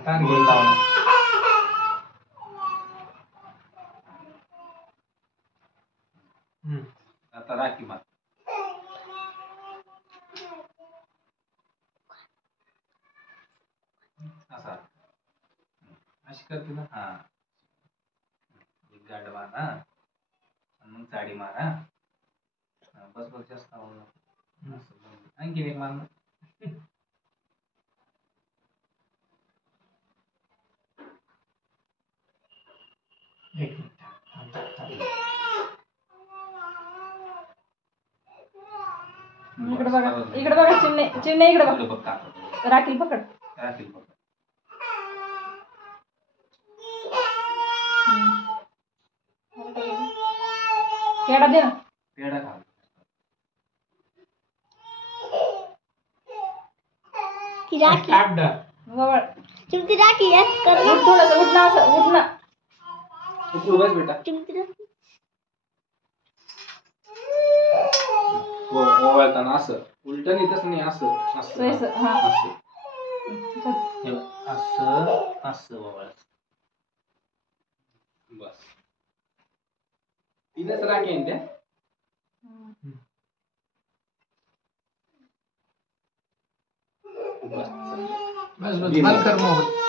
हाताने घेऊन लावणं. आता राखी मार. असा अशी करते ना. हा एक गाठ मार. हा मग साडी मार. हा बस बस जास्त आवडलं. आणखी एक मार. एक इकडे बघा, इकडे बघा. चिमणे चिमणे इकडे बघ. राखील पकड. राखील पकड. पेढा दे ना. पेढा खा. ती राखी वळ. चिमटी राखी यस कर ना. उठ थोडंसं. उठ ना. असं उठ ना. उठ बस बेटा. चिमटी राखी ओवाळताना असं उलट नाही तसं नाही. असं असं हा असं असं असं ओवाळायचं. बस. तीनच राखी आहे त्या. बस बस बस.